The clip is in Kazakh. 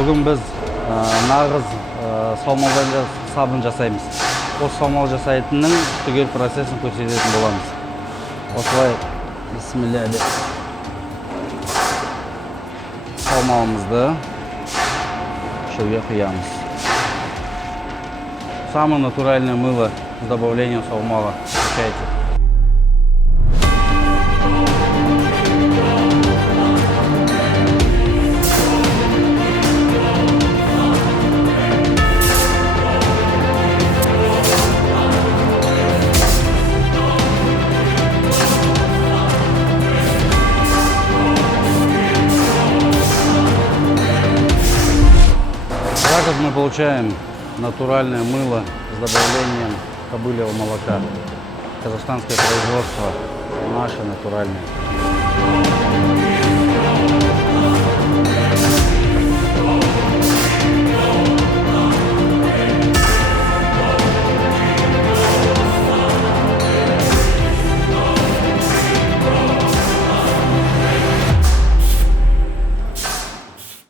Бүгін біз нағыз саумалдан сабын жасаймыз. Осы саумал жасайтынның түгел процесін көрсететін боламыз. Осылай бисмилля деп саумалымызды шөуге құямыз. Самое натуральное мыло с добавлением саумала. Включайте. Так как мы получаем натуральное мыло с добавлением кобыльего молока. Казахстанское производство, наше натуральное.